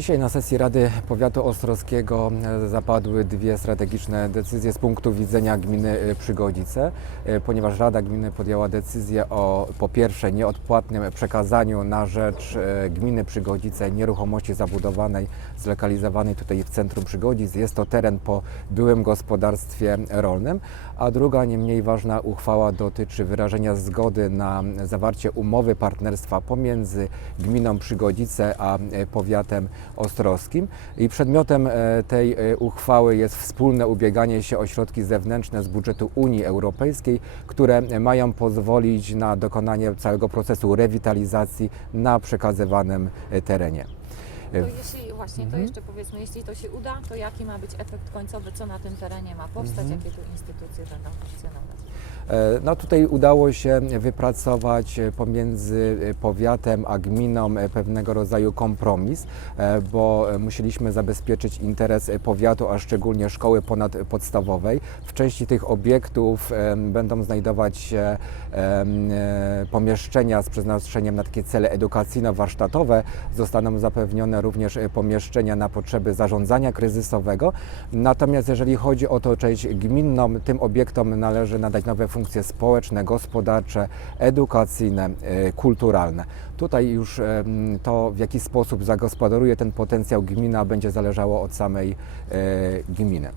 Dzisiaj na sesji Rady Powiatu Ostrowskiego e, zapadły dwie strategiczne decyzje z punktu widzenia gminy e, Przygodzice, e, ponieważ Rada Gminy podjęła decyzję o po pierwsze nieodpłatnym przekazaniu na rzecz gminy Przygodzice nieruchomości zabudowanej zlokalizowanej tutaj w centrum Przygodzic. Jest to teren po byłym gospodarstwie rolnym, a druga nie mniej ważna uchwała dotyczy wyrażenia zgody na zawarcie umowy partnerstwa pomiędzy gminą Przygodzice a powiatem ostrowskim. I przedmiotem e, tej e, uchwały jest wspólne ubieganie się o środki zewnętrzne z budżetu Unii Europejskiej, które mają pozwolić na dokonanie całego procesu rewitalizacji na przekazywanym e, terenie. To jeśli właśnie, to Mhm. jeszcze powiedzmy, jeśli to się uda, to jaki ma być efekt końcowy, co na tym terenie ma powstać, Mhm. jakie tu instytucje będą funkcjonować? E, No tutaj udało się wypracować e, pomiędzy e, powiatem a gminą e, pewnego rodzaju kompromis, e, bo e, musieliśmy zabezpieczyć interes e, powiatu, a szczególnie szkoły ponadpodstawowej. W części tych obiektów e, będą znajdować się e, pomieszczenia z przeznaczeniem na takie cele edukacyjno-warsztatowe. Zostaną zapewnione również e, pomieszczenia na potrzeby zarządzania kryzysowego. Natomiast jeżeli chodzi o tą część gminną, tym obiektom należy nadać nowe funkcje społeczne, gospodarcze, edukacyjne, e, kulturalne. Tutaj już em, to, w jaki sposób zagospodaruje ten potencjał gmina, będzie zależało od samej e, gminy.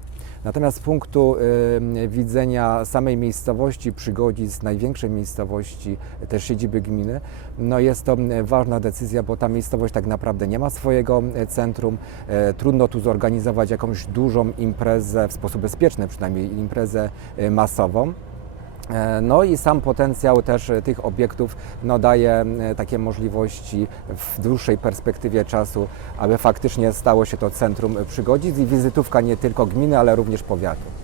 Natomiast z punktu widzenia samej miejscowości Przygodzic, największej miejscowości, też siedziby gminy, no jest to ważna decyzja, bo ta miejscowość tak naprawdę nie ma swojego e, centrum. E, Trudno tu zorganizować jakąś dużą imprezę, w sposób bezpieczny przynajmniej, imprezę e, masową. E, No i sam potencjał też e, tych obiektów no, daje e, takie możliwości w dłuższej perspektywie czasu, aby faktycznie stało się to centrum przygodzic i wizytówka nie tylko gminy, ale również powiatu.